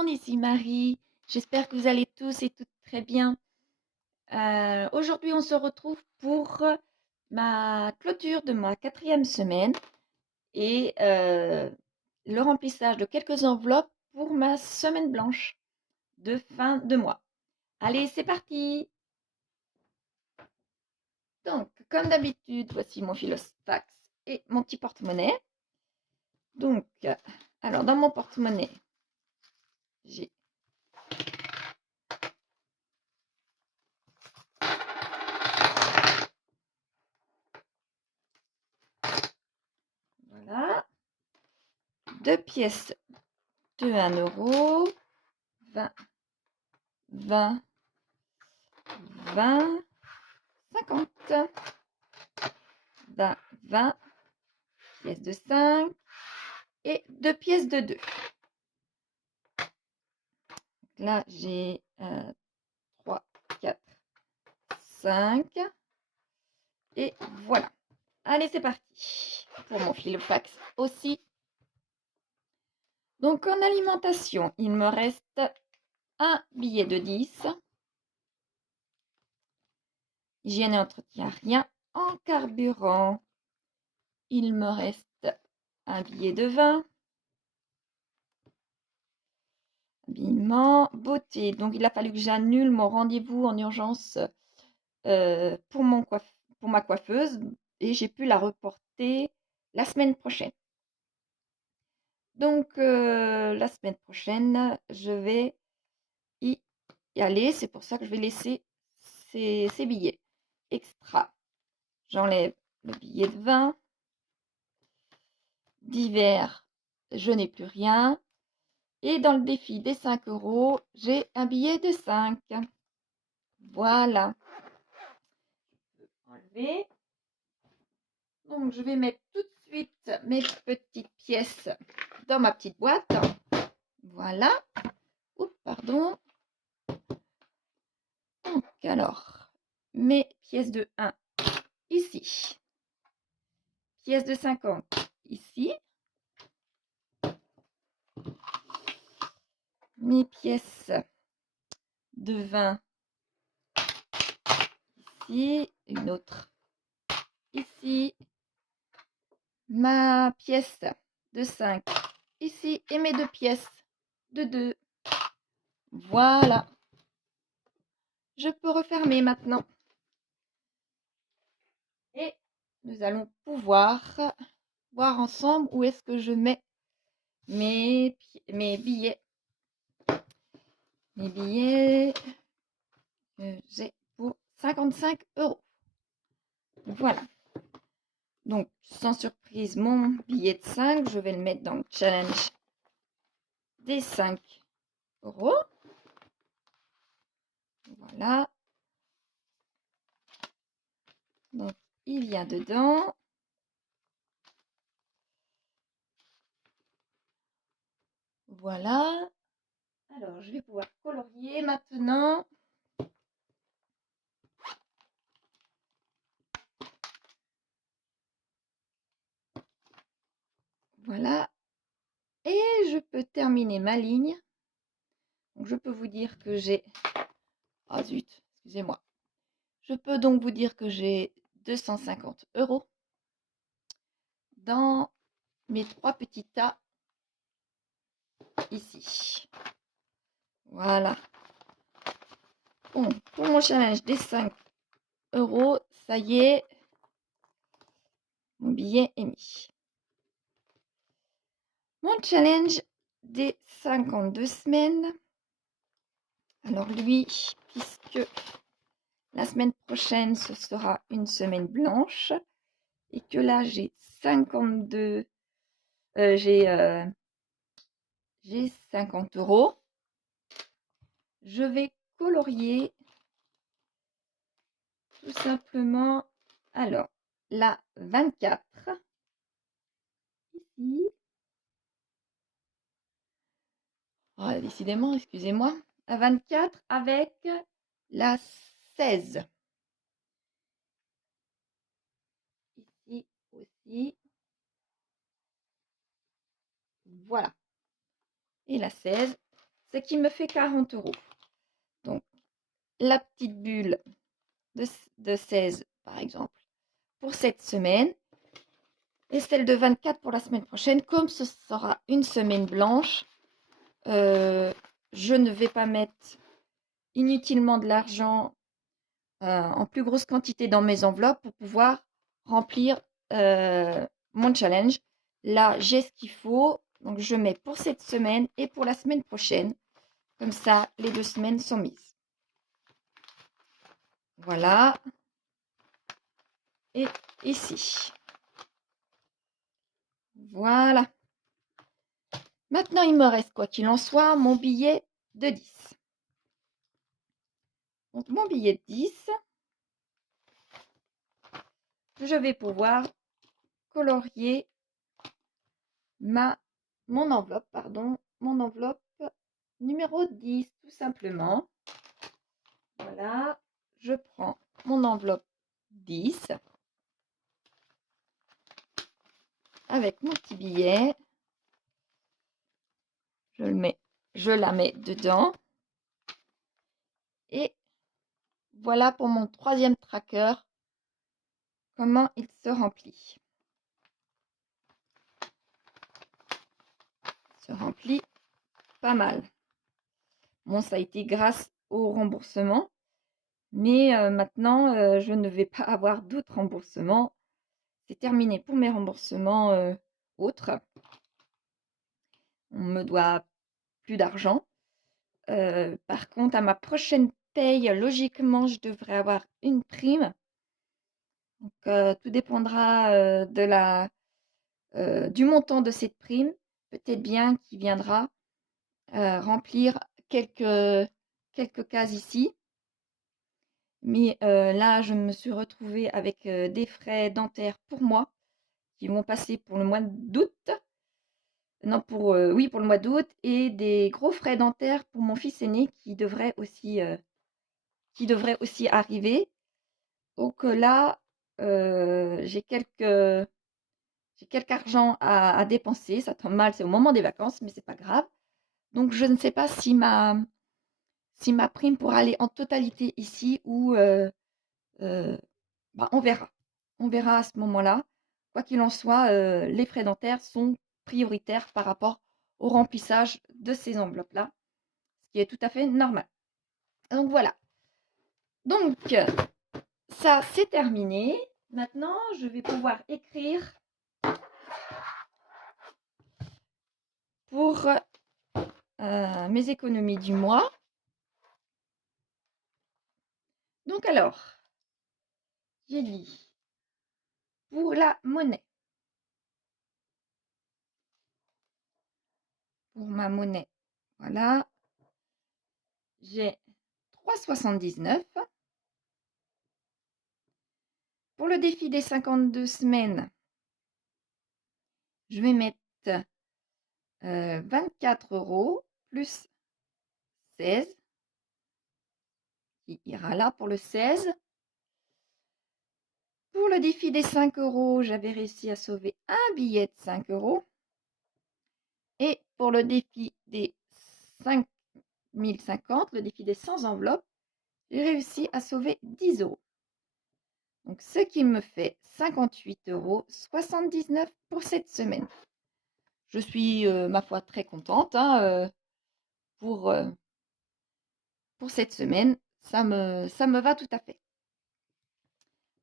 monde, ici Marie. J'espère que vous allez tous et toutes très bien. Aujourd'hui, on se retrouve pour ma clôture de ma 4e semaine et le remplissage de quelques enveloppes pour ma semaine blanche de fin de mois. Allez, c'est parti! Donc, comme d'habitude, voici mon filofax et mon petit porte-monnaie. Donc, alors dans mon porte-monnaie, j'ai voilà, 2 pièces de 1 euro, 20, 20, 20, 50, 20, 20, pièces de 5 et 2 pièces de 2. Là, j'ai 3, 4, 5 et voilà. Allez, c'est parti pour mon filofax aussi. Donc, en alimentation, il me reste un billet de 10. Hygiène et entretien, rien. En carburant, il me reste un billet de 20. Habillement, beauté. Donc, il a fallu que j'annule mon rendez-vous en urgence pour ma coiffeuse et j'ai pu la reporter la semaine prochaine. Donc, la semaine prochaine, je vais y aller. C'est pour ça que je vais laisser ces billets extra. J'enlève le billet de 20. D'hiver, je n'ai plus rien. Et dans le défi des 5 euros, j'ai un billet de 5. Voilà. Enlever. Donc, je vais mettre tout de suite mes petites pièces dans ma petite boîte. Voilà. Oups, pardon. Donc, alors, mes pièces de 1 ici. Pièces de 50 ici. Mes pièces de 20 ici. Une autre ici. Ma pièce de 5 ici. Et mes 2 pièces de 2. Voilà. Je peux refermer maintenant. Et nous allons pouvoir voir ensemble où est-ce que je mets mes billets. Mes billets que j'ai pour 55 euros. Voilà. Donc, sans surprise, mon billet de 5, je vais le mettre dans le challenge des 5 euros. Voilà. Donc, il y a dedans. Voilà. Alors, je vais pouvoir colorier maintenant. Voilà. Et je peux terminer ma ligne. Donc, je peux vous dire que j'ai... Ah zut, excusez-moi. Je peux donc vous dire que j'ai 250 euros dans mes 3 petits tas ici. Voilà. Bon, pour mon challenge des 5 euros, ça y est, mon billet est mis. Mon challenge des 52 semaines. Alors lui, puisque la semaine prochaine, ce sera une semaine blanche et que là, j'ai 52... j'ai 50 euros. Je vais colorier tout simplement, alors, la 24, ici. Oh, décidément, excusez-moi. La 24 avec la 16. Ici aussi. Voilà. Et la 16, ce qui me fait 40 €. Donc, la petite bulle de 16, par exemple, pour cette semaine, et celle de 24 pour la semaine prochaine. Comme ce sera une semaine blanche, je ne vais pas mettre inutilement de l'argent en plus grosse quantité dans mes enveloppes pour pouvoir remplir mon challenge. Là, j'ai ce qu'il faut. Donc, je mets pour cette semaine et pour la semaine prochaine. Comme ça, les 2 semaines sont mises. Voilà. Et ici. Voilà. Maintenant, il me reste, quoi qu'il en soit, mon billet de 10. Donc, mon billet de 10, je vais pouvoir colorier mon enveloppe, mon enveloppe numéro 10, tout simplement. Voilà, je prends mon enveloppe 10 avec mon petit billet. Je la mets dedans. Et voilà pour mon troisième tracker, comment il se remplit. Il se remplit pas mal. Bon, ça a été grâce au remboursement. Mais maintenant, je ne vais pas avoir d'autres remboursements. C'est terminé pour mes remboursements autres. On me doit plus d'argent. Par contre, à ma prochaine paye, logiquement, je devrais avoir une prime. Donc, tout dépendra du montant de cette prime. Peut-être bien qu'il viendra remplir quelques cases ici. Mais là, je me suis retrouvée avec des frais dentaires pour moi qui vont passer pour le mois d'août. Non, oui, pour le mois d'août. Et des gros frais dentaires pour mon fils aîné qui devrait aussi arriver. Donc là, j'ai quelques argent à dépenser. Ça tombe mal, c'est au moment des vacances, mais c'est pas grave. Donc je ne sais pas si ma prime pourra aller en totalité ici ou on verra. On verra à ce moment-là. Quoi qu'il en soit, les frais dentaires sont prioritaires par rapport au remplissage de ces enveloppes-là, ce qui est tout à fait normal. Donc voilà. Donc, ça, c'est terminé. Maintenant, je vais pouvoir écrire pour mes économies du mois. Donc alors, j'ai dit pour la monnaie. Pour ma monnaie, voilà, j'ai 3,79. Pour le défi des 52 semaines, je vais mettre 24 € plus 16, qui ira là pour le 16. Pour le défi des 5 €, j'avais réussi à sauver un billet de 5 €. Et pour le défi des 5050, le défi des 100 enveloppes, j'ai réussi à sauver 10 €. Donc, ce qui me fait 58,79 € pour cette semaine. Je suis, ma foi, très contente pour cette semaine. Ça me va tout à fait.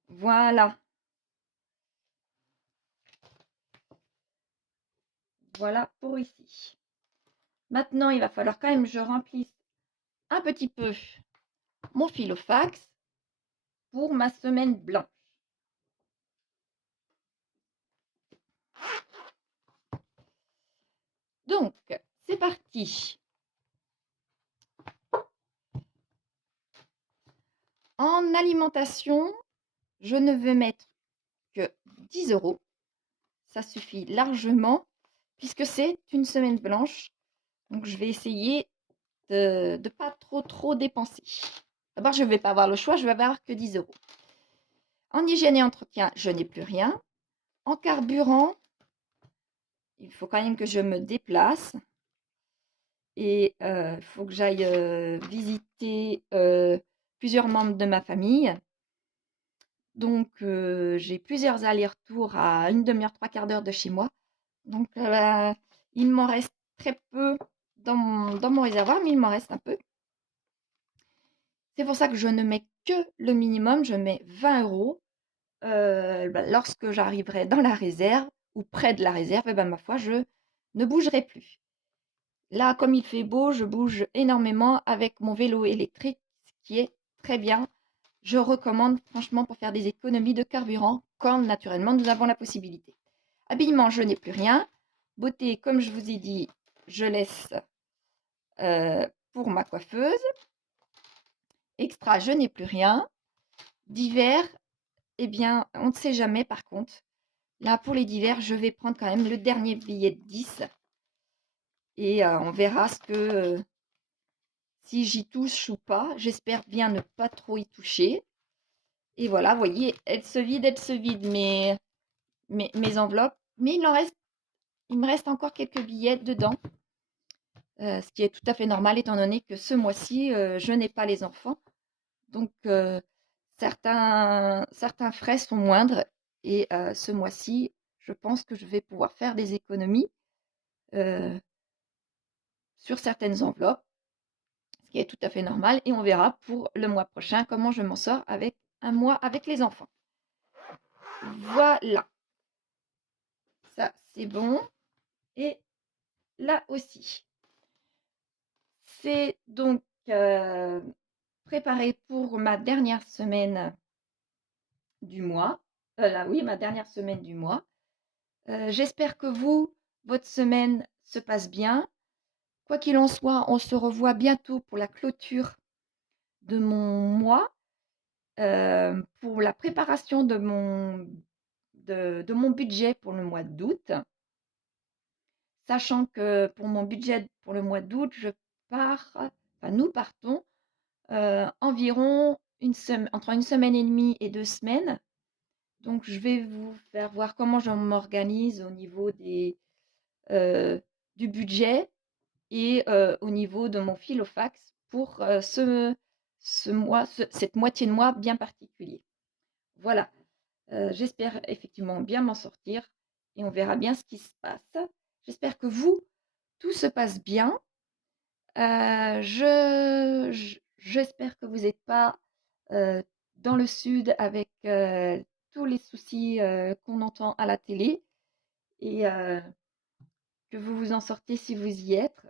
Voilà. Voilà pour ici. Maintenant, il va falloir quand même que je remplisse un petit peu mon filofax pour ma semaine blanche. Donc, c'est parti. En alimentation, je ne vais mettre que 10 €. Ça suffit largement puisque c'est une semaine blanche. Donc, je vais essayer de ne pas trop dépenser. D'abord, je ne vais pas avoir le choix, je vais avoir que 10 €. En hygiène et entretien, je n'ai plus rien. En carburant, il faut quand même que je me déplace. et il faut que j'aille visiter plusieurs membres de ma famille. Donc, j'ai plusieurs allers-retours à une demi-heure, trois quarts d'heure de chez moi. Donc, il m'en reste très peu dans mon réservoir, mais il m'en reste un peu. C'est pour ça que je ne mets que le minimum, je mets 20 euros. Lorsque j'arriverai dans la réserve ou près de la réserve, eh ben, ma foi, je ne bougerai plus. Là, comme il fait beau, je bouge énormément avec mon vélo électrique, ce qui est très bien. Je recommande franchement pour faire des économies de carburant, quand naturellement nous avons la possibilité. Habillement, je n'ai plus rien. Beauté, comme je vous ai dit, je laisse pour ma coiffeuse. Extra, je n'ai plus rien. Divers, eh bien, on ne sait jamais par contre. Là, pour les divers, je vais prendre quand même le dernier billet de 10. Et on verra si j'y touche ou pas. J'espère bien ne pas trop y toucher. Et voilà, vous voyez, elles se vident mes enveloppes. Mais il me reste encore quelques billets dedans. Ce qui est tout à fait normal étant donné que ce mois-ci, je n'ai pas les enfants. Donc, certains frais sont moindres. Et ce mois-ci, je pense que je vais pouvoir faire des économies sur certaines enveloppes, ce qui est tout à fait normal. Et on verra pour le mois prochain comment je m'en sors avec un mois avec les enfants. Voilà. Ça, c'est bon. Et là aussi. C'est donc préparé pour ma dernière semaine du mois. Là, oui, ma dernière semaine du mois. J'espère que votre semaine se passe bien. Quoi qu'il en soit, on se revoit bientôt pour la clôture de mon mois, pour la préparation de mon budget pour le mois d'août. Sachant que pour mon budget pour le mois d'août, nous partons environ entre une semaine et demie et 2 semaines. Donc, je vais vous faire voir comment je m'organise au niveau du budget et au niveau de mon filofax pour cette moitié de mois bien particulier. Voilà, j'espère effectivement bien m'en sortir et on verra bien ce qui se passe. J'espère que tout se passe bien. J'espère que vous n'êtes pas dans le sud avec tous les soucis qu'on entend à la télé et que vous vous en sortez si vous y êtes.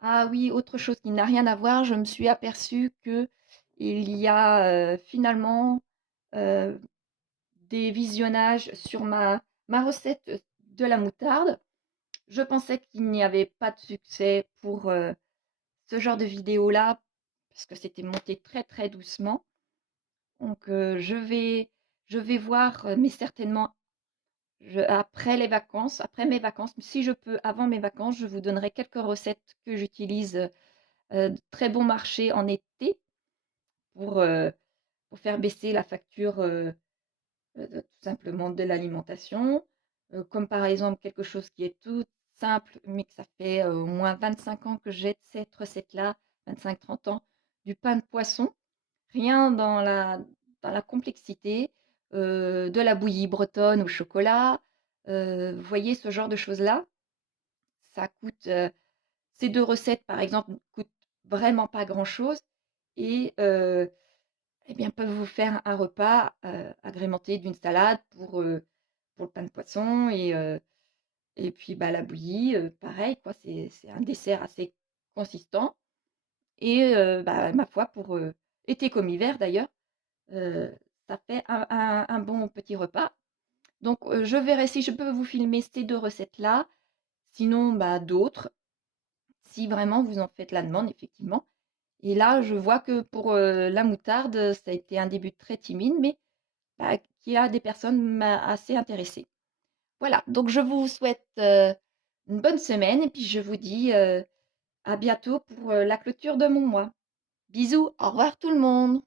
Ah oui, autre chose qui n'a rien à voir, je me suis aperçue que il y a finalement des visionnages sur ma recette de la moutarde. Je pensais qu'il n'y avait pas de succès pour ce genre de vidéo-là, parce que c'était monté très très doucement. Donc je vais voir, mais certainement après mes vacances, si je peux, avant mes vacances, je vous donnerai quelques recettes que j'utilise de très bon marché en été pour, euh, pour faire baisser la facture tout simplement de l'alimentation. Comme par exemple quelque chose qui est tout simple, mais que ça fait au moins 25 ans que j'ai cette recette-là, 25-30 ans, du pain de poisson. Rien dans la complexité, de la bouillie bretonne au chocolat. Vous voyez ce genre de choses-là, ça coûte, ces 2 recettes par exemple coûtent vraiment pas grand-chose et eh bien peuvent vous faire un repas, agrémenté d'une salade pour le pain de poisson et puis, bah, la bouillie, pareil quoi, c'est un dessert assez consistant et bah, ma foi pour, été comme hiver d'ailleurs, ça fait un bon petit repas. Donc, je verrai si je peux vous filmer ces 2 recettes-là, sinon, bah, d'autres, si vraiment vous en faites la demande effectivement. Et là, je vois que pour, la moutarde, ça a été un début très timide, mais bah, qui a des personnes m'a assez intéressée. Voilà, donc je vous souhaite, une bonne semaine et puis je vous dis, à bientôt pour, la clôture de mon mois. Bisous, au revoir tout le monde.